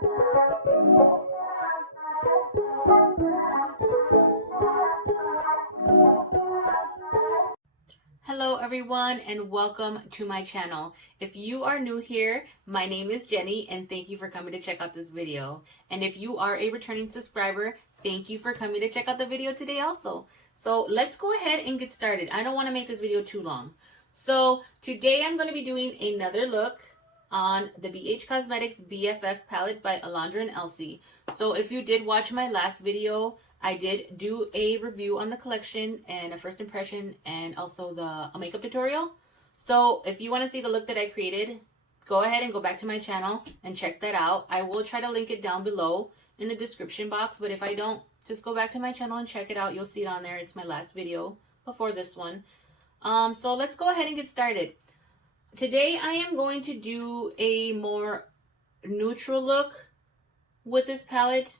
Hello everyone and welcome to my channel. If you are new here, my name is Jenny and thank you for coming to check out this video. And if you are a returning subscriber, thank you for coming to check out the video today also. So let's go ahead and get started. I don't want to make this video too long. So today I'm going to be doing another look on the Cosmetics BFF palette by Alondra and Elsy. So if you did watch my last video, I did do a review on the collection and a first impression and also a makeup tutorial. So if you want to see the look that I created, go ahead and go back to my channel and check that out. I will try to link it down below in the description box, but if I don't, just go back to my channel and check it out. You'll see it on there. It's my last video before this one. So let's go ahead and get started. Today I am going to do a more neutral look with this palette.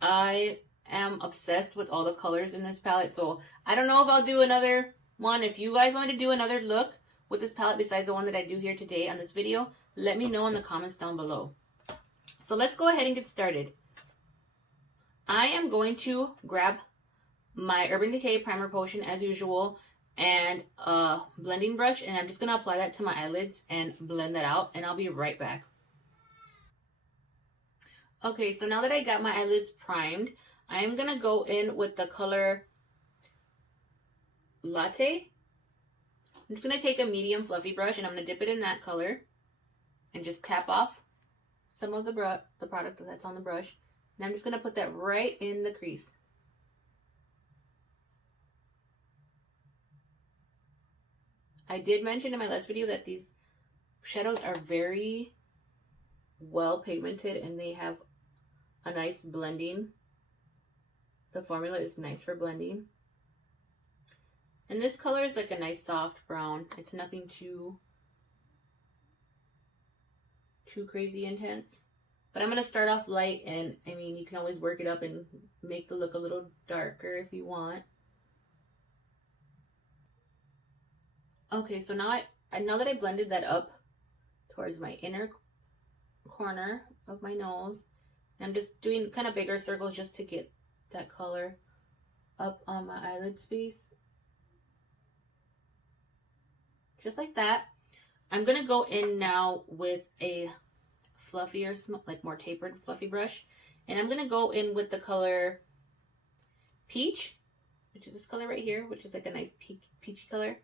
I am obsessed with all the colors in this palette, so I don't know if I'll do another one. If you guys want to do another look with this palette besides the one that I do here today on this video, let me know in the comments down below. So let's go ahead and get started. I am going to grab my Urban Decay Primer Potion as usual and a blending brush, and I'm just going to apply that to my eyelids and blend that out, and I'll be right back. Okay, so now that I got my eyelids primed, I am going to go in with the color Latte. I'm just going to take a medium fluffy brush and I'm going to dip it in that color and just tap off some of the product that's on the brush. And I'm just going to put that right in the crease. I did mention in my last video that these shadows are very well pigmented and they have a nice blending. The formula is nice for blending. And this color is like a nice soft brown. It's nothing too crazy intense. But I'm going to start off light, and I mean, you can always work it up and make the look a little darker if you want. Okay, so now now that I blended that up towards my inner corner of my nose, I'm just doing kind of bigger circles just to get that color up on my eyelid space. Just like that. I'm going to go in now with a fluffier, like more tapered fluffy brush. And I'm going to go in with the color Peach, which is this color right here, which is like a nice peachy color.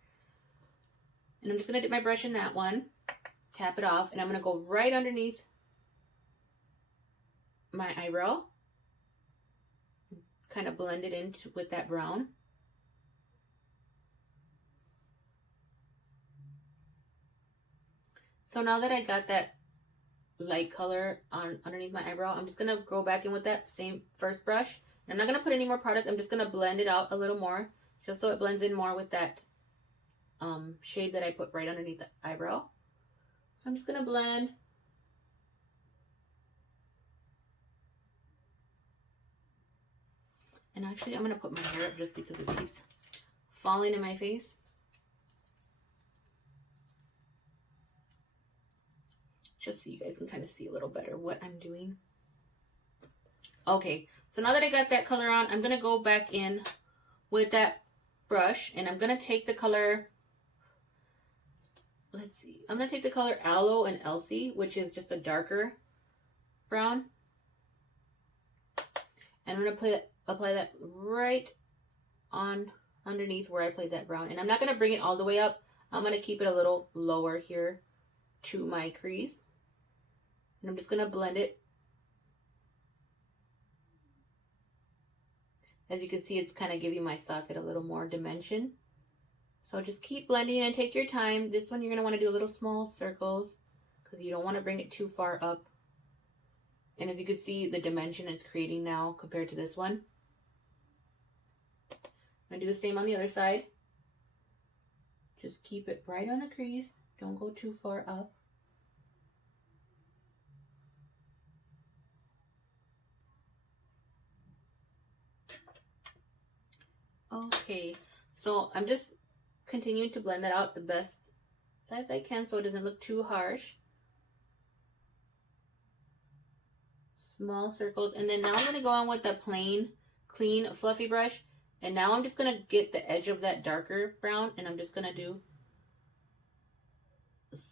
And I'm just going to dip my brush in that one, tap it off, and I'm going to go right underneath my eyebrow, kind of blend it in with that brown. So now that I got that light color underneath my eyebrow, I'm just going to go back in with that same first brush. And I'm not going to put any more product. I'm just going to blend it out a little more, just so it blends in more with that shade that I put right underneath the eyebrow. So I'm just going to blend. And actually, I'm going to put my hair up just because it keeps falling in my face. Just so you guys can kind of see a little better what I'm doing. Okay, so now that I got that color on, I'm going to go back in with that brush. And I'm going to take the color, let's see. I'm going to take the color Aloe and Elsy, which is just a darker brown. And I'm going to apply that right on underneath where I played that brown. And I'm not going to bring it all the way up. I'm going to keep it a little lower here to my crease. And I'm just going to blend it. As you can see, it's kind of giving my socket a little more dimension. So just keep blending and take your time. This one you're going to want to do little small circles because you don't want to bring it too far up. And as you can see, the dimension it's creating now compared to this one. I'm going to do the same on the other side. Just keep it right on the crease. Don't go too far up. Okay, so I'm just continuing to blend that out the best as I can so it doesn't look too harsh. small circles. And then now I'm going to go on with the plain, clean, fluffy brush. And now I'm just going to get the edge of that darker brown, and I'm just going to do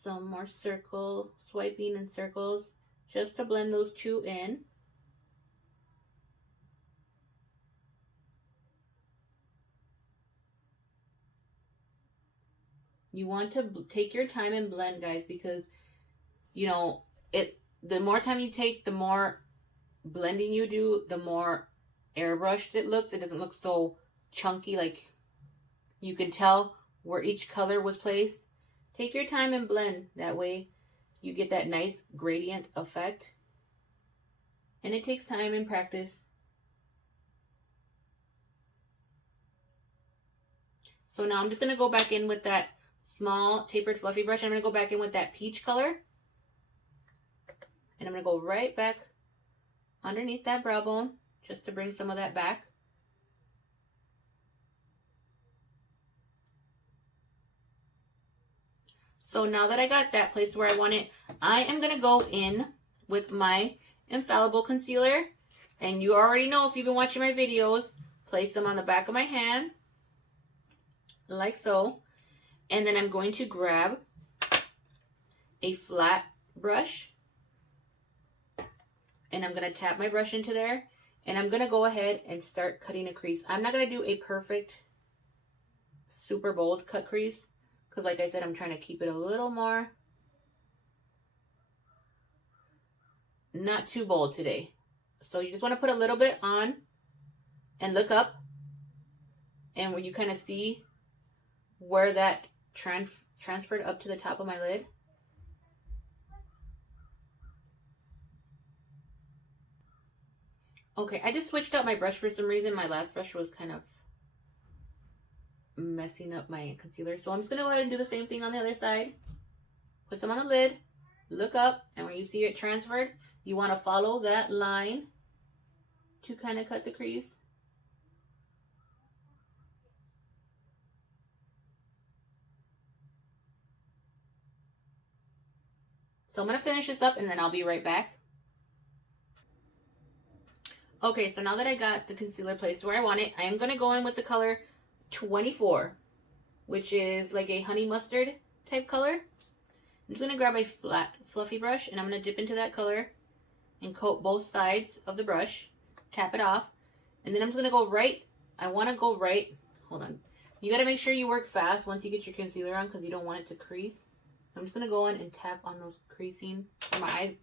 some more circle swiping and circles just to blend those two in. You want to take your time and blend, guys, because you know the more time you take, the more blending you do, the more airbrushed it looks. It doesn't look so chunky, like you can tell where each color was placed. Take your time and blend. That way you get that nice gradient effect. And it takes time and practice. So now I'm just going to go back in with that small tapered fluffy brush. I'm going to go back in with that peach color. And I'm going to go right back underneath that brow bone just to bring some of that back. So now that I got that place where I want it, I am going to go in with my Infallible Concealer. And you already know, if you've been watching my videos, place them on the back of my hand, like so. And then I'm going to grab a flat brush. And I'm going to tap my brush into there. And I'm going to go ahead and start cutting a crease. I'm not going to do a perfect, super bold cut crease. Because like I said, I'm trying to keep it a little more, not too bold today. So you just want to put a little bit on and look up. And where you kind of see where that transferred up to the top of my lid. Okay, I just switched out my brush for some reason. My last brush was kind of messing up my concealer. So I'm just going to go ahead and do the same thing on the other side. Put some on the lid, look up, and when you see it transferred, you want to follow that line to kind of cut the crease. So I'm going to finish this up and then I'll be right back. Okay, so now that I got the concealer placed where I want it, I am going to go in with the color 24, which is like a honey mustard type color. I'm just going to grab a flat, fluffy brush and I'm going to dip into that color and coat both sides of the brush, tap it off, and then I'm just going to go right. I want to go right. Hold on. You got to make sure you work fast once you get your concealer on because you don't want it to crease. So I'm just going to go in and tap on those creasing, my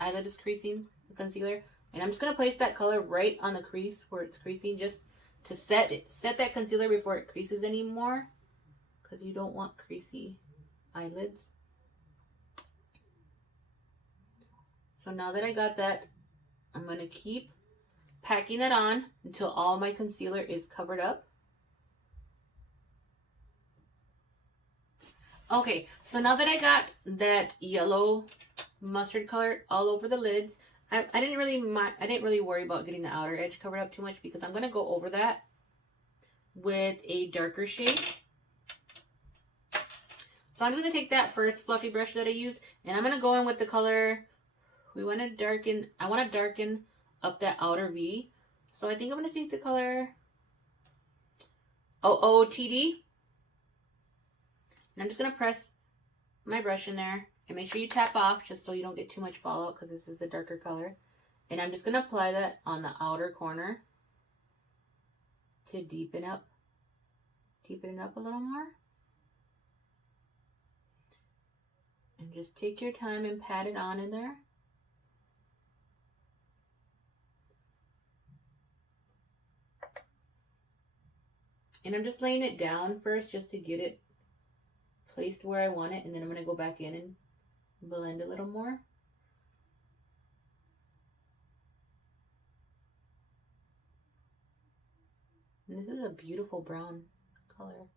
eyelid is creasing, the concealer. And I'm just going to place that color right on the crease where it's creasing, just to set that concealer before it creases anymore, because you don't want creasy eyelids. So now that I got that, I'm going to keep packing that on until all my concealer is covered up. Okay, so now that I got that yellow mustard color all over the lids, I didn't really worry about getting the outer edge covered up too much because I'm going to go over that with a darker shade. So I'm just going to take that first fluffy brush that I used and I'm going to go in with the color, I want to darken up that outer V. So I think I'm going to take the color OOTD. And I'm just going to press my brush in there. And make sure you tap off just so you don't get too much fallout because this is a darker color. And I'm just going to apply that on the outer corner to deepen it up a little more. And just take your time and pat it on in there. And I'm just laying it down first just to get it placed where I want it. And then I'm going to go back in and blend a little more. And this is a beautiful brown color.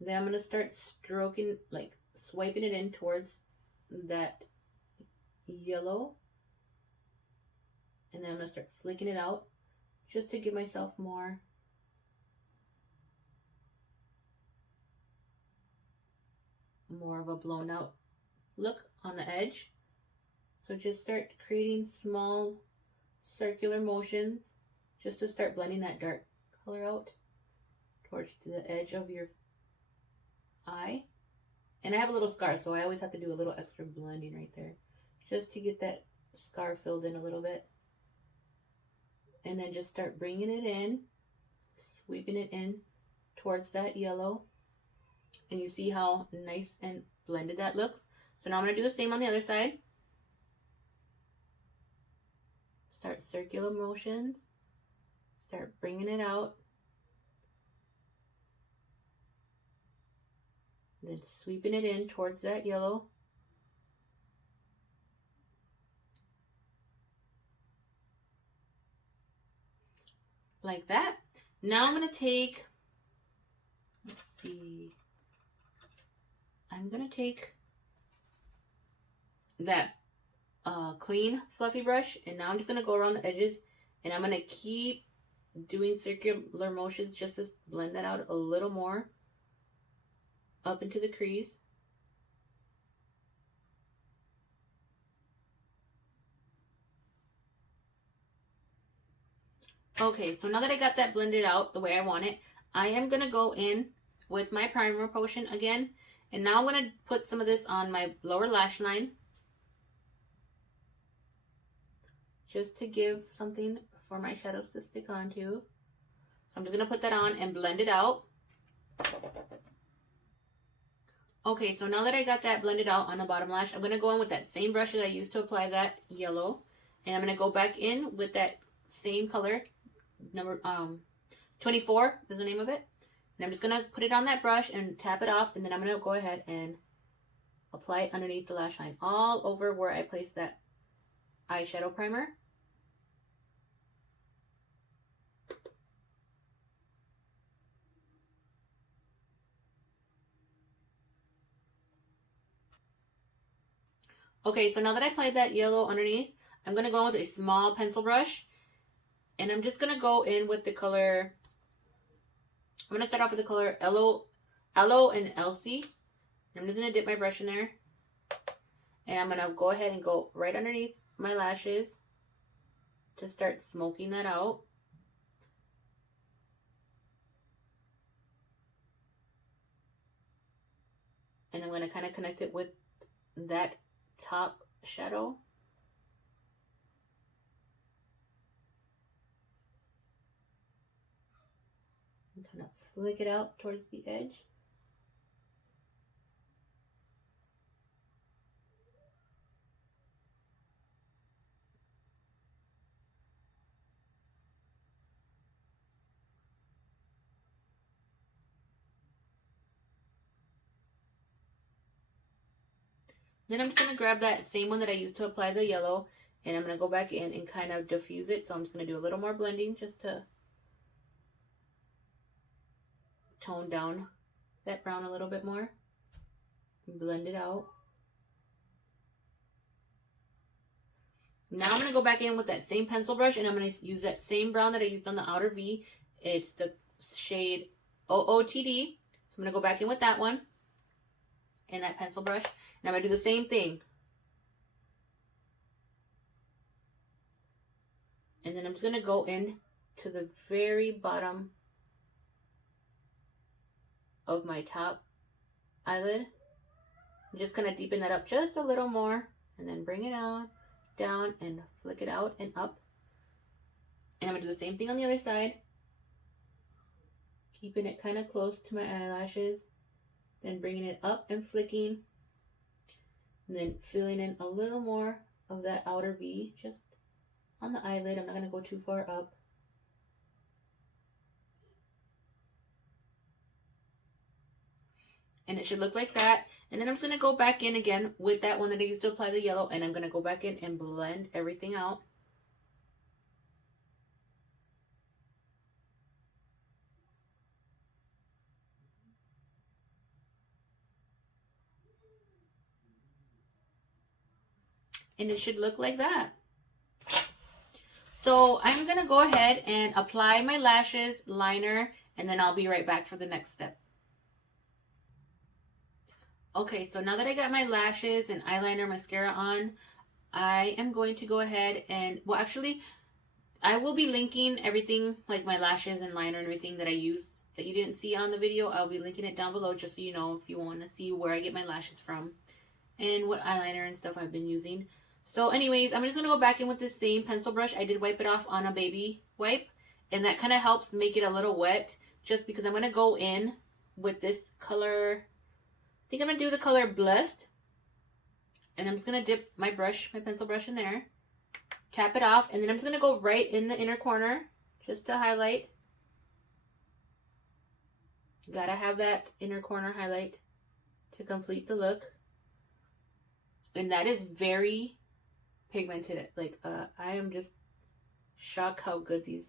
Then I'm going to start stroking, like swiping it in towards that yellow. And then I'm going to start flicking it out just to give myself more more of a blown out look on the edge. So just start creating small circular motions just to start blending that dark color out towards the edge of your eye. And I have a little scar, so I always have to do a little extra blending right there just to get that scar filled in a little bit. And then just start bringing it in, sweeping it in towards that yellow. And you see how nice and blended that looks. So now I'm going to do the same on the other side. Start circular motions. Start bringing it out. Then sweeping it in towards that yellow. Like that. Now I'm going to take, let's see, I'm going to take that clean fluffy brush, and now I'm just going to go around the edges, and I'm going to keep doing circular motions just to blend that out a little more up into the crease. Okay, so now that I got that blended out the way I want it, I am going to go in with my primer potion again, and now I'm going to put some of this on my lower lash line just to give something for my shadows to stick onto. So I'm just going to put that on and blend it out. Okay, so now that I got that blended out on the bottom lash, I'm going to go in with that same brush that I used to apply that yellow, and I'm going to go back in with that same color, number 24 is the name of it, and I'm just going to put it on that brush and tap it off, and then I'm going to go ahead and apply it underneath the lash line all over where I placed that eyeshadow primer. Okay, so now that I applied that yellow underneath, I'm going to go in with a small pencil brush, and I'm just going to go in with the color, I'm going to start off with the color Aloe and Elsy. I'm just going to dip my brush in there, and I'm going to go ahead and go right underneath my lashes to start smoking that out. And I'm going to kind of connect it with that top shadow. And kind of flick it out towards the edge. Then I'm just going to grab that same one that I used to apply the yellow, and I'm going to go back in and kind of diffuse it. So I'm just going to do a little more blending just to tone down that brown a little bit more and blend it out. Now I'm going to go back in with that same pencil brush, and I'm going to use that same brown that I used on the outer V. It's the shade OOTD. So I'm going to go back in with that one and that pencil brush, and I'm going to do the same thing. And then I'm just going to go in to the very bottom of my top eyelid. I'm just kind of deepen that up just a little more, and then bring it on down and flick it out and up. And I'm going to do the same thing on the other side, keeping it kind of close to my eyelashes, then bringing it up and flicking, and then filling in a little more of that outer V just on the eyelid. I'm not going to go too far up. And it should look like that. And then I'm just going to go back in again with that one that I used to apply the yellow, and I'm going to go back in and blend everything out. And it should look like that. So I'm going to go ahead and apply my lashes, liner, and then I'll be right back for the next step. Okay, so now that I got my lashes and eyeliner, mascara on, I am going to go ahead and, well, actually, I will be linking everything, like my lashes and liner and everything that I use that you didn't see on the video. I'll be linking it down below just so you know if you want to see where I get my lashes from and what eyeliner and stuff I've been using. So anyways, I'm just going to go back in with this same pencil brush. I did wipe it off on a baby wipe, and that kind of helps make it a little wet just because I'm going to go in with this color. I think I'm going to do the color Blessed. And I'm just going to dip my brush, my pencil brush in there. Cap it off. And then I'm just going to go right in the inner corner just to highlight. Gotta have that inner corner highlight to complete the look. And that is very pigmented. Like, I am just shocked how good these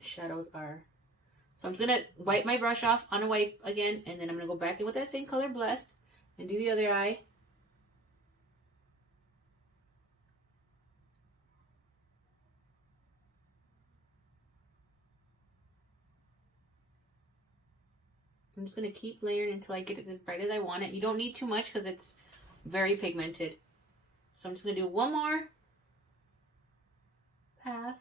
shadows are. So I'm just going to wipe my brush off on a wipe again. And then I'm going to go back in with that same color Blessed and do the other eye. I'm just going to keep layering until I get it as bright as I want it. You don't need too much because it's very pigmented. So I'm just going to do one more pass.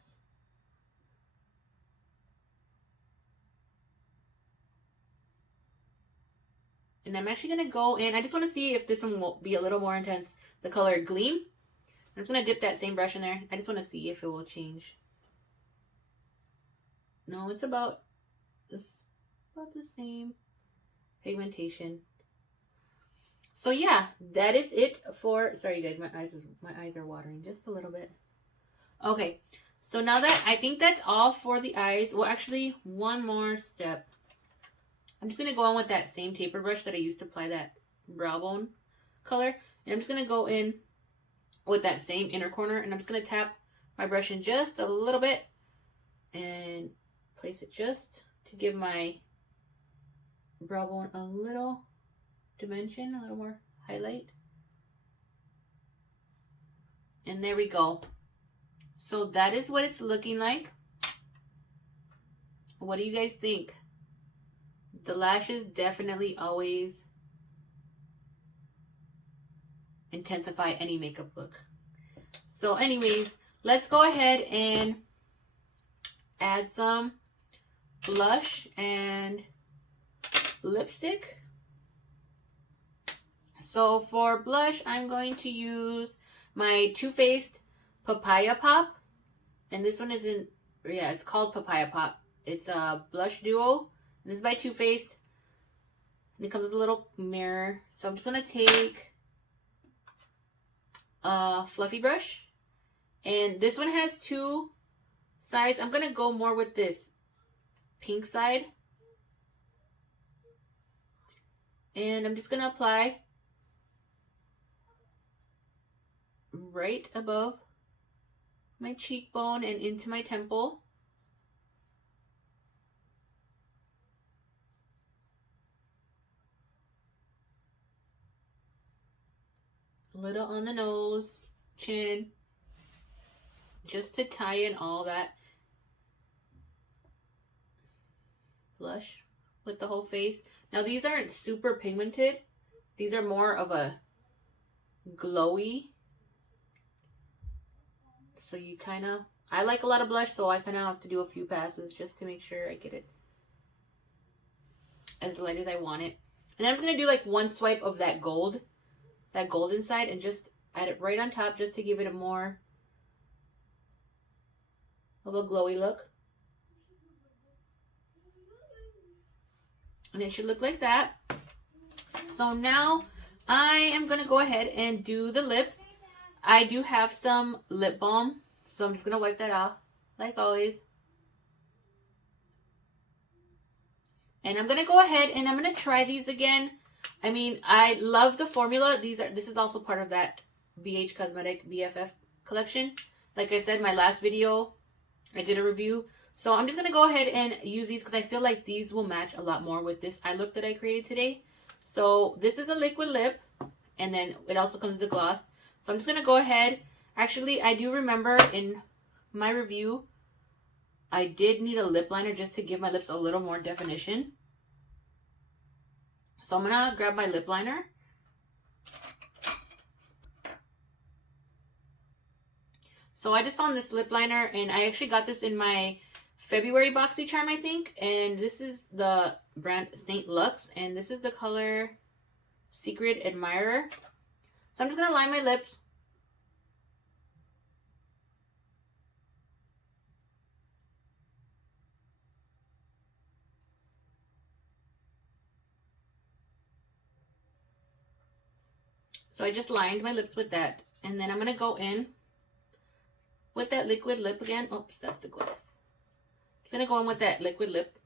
And I'm actually going to go in. I just want to see if this one will be a little more intense. The color Gleam. I'm just going to dip that same brush in there. I just want to see if it will change. No, it's about the same pigmentation. So yeah, that is it for, sorry you guys, my eyes are watering just a little bit. Okay, so now that I think that's all for the eyes. Well, actually, one more step. I'm just gonna go on with that same taper brush that I used to apply that brow bone color, and I'm just gonna go in with that same inner corner, and I'm just gonna tap my brush in just a little bit and place it just to give my brow bone a little dimension, a little more highlight. And there we go. So that is what it's looking like. What do you guys think? The lashes definitely always intensify any makeup look. So anyways, let's go ahead and add some blush and lipstick. So for blush, I'm going to use my Too Faced Papaya Pop. And this one is in, yeah, it's called Papaya Pop. It's a blush duo. And this is by Too Faced. And it comes with a little mirror. So I'm just going to take a fluffy brush. And this one has two sides. I'm going to go more with this pink side. And I'm just going to apply right above my cheekbone and into my temple. A little on the nose, chin, just to tie in all that blush with the whole face. Now these aren't super pigmented. These are more of a glowy. So you kind of, I like a lot of blush, so I kind of have to do a few passes just to make sure I get it as light as I want it. And I'm just going to do like one swipe of that gold, that golden side, and just add it right on top just to give it a more of a glowy look. And it should look like that. So now I am going to go ahead and do the lips. I do have some lip balm, so I'm just going to wipe that off, like always. And I'm going to go ahead and I'm going to try these again. I mean, I love the formula. This is also part of that BH Cosmetic BFF collection. Like I said, my last video, I did a review. So I'm just going to go ahead and use these because I feel like these will match a lot more with this eye look that I created today. So this is a liquid lip, and then it also comes with a gloss. So I'm just going to go ahead. Actually, I do remember in my review, I did need a lip liner just to give my lips a little more definition. So I'm going to grab my lip liner. So I just found this lip liner, and I actually got this in my February BoxyCharm, I think. And this is the brand Saint Lux, and this is the color Secret Admirer. So I'm just gonna line my lips. So I just lined my lips with that, and then I'm gonna go in with that liquid lip again. Oops, that's the gloss. Just gonna go in with that liquid lip.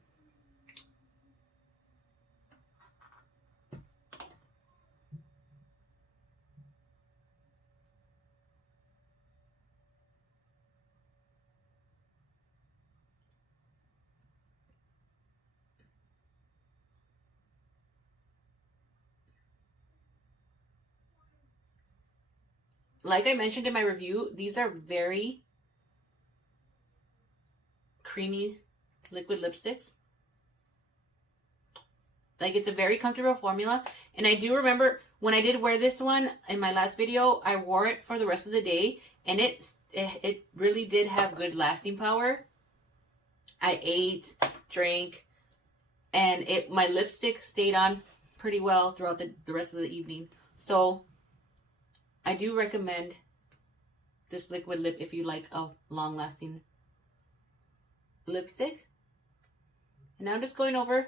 Like I mentioned in my review, these are very creamy liquid lipsticks. Like, it's a very comfortable formula. And I do remember when I did wear this one in my last video, I wore it for the rest of the day, and it really did have good lasting power. I ate, drank, and my lipstick stayed on pretty well throughout the rest of the evening. So I do recommend this liquid lip if you like a long-lasting lipstick. And now I'm just going over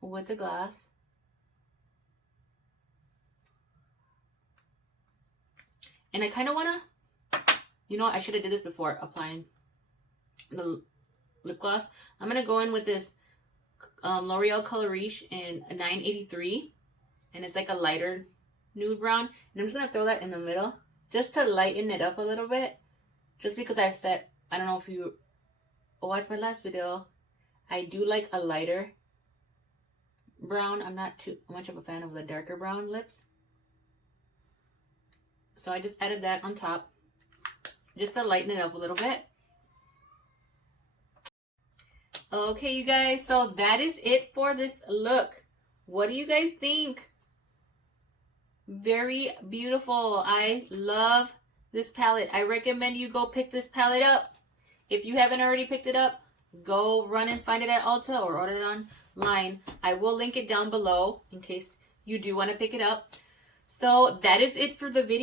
with the glass. And I kind of want to, you know what, I should have did this before applying the lip gloss. I'm going to go in with this L'Oreal Color Riche in a 983. And it's like a lighter nude brown. And I'm just going to throw that in the middle just to lighten it up a little bit. Just because I've said, I don't know if you watched my last video, I do like a lighter brown. I'm not too much of a fan of the darker brown lips. So I just added that on top just to lighten it up a little bit. Okay, you guys, so that is it for this look. What do you guys think? Very beautiful. I love this palette. I recommend you go pick this palette up. If you haven't already picked it up, go run and find it at Ulta or order it online. I will link it down below in case you do want to pick it up. So that is it for the video.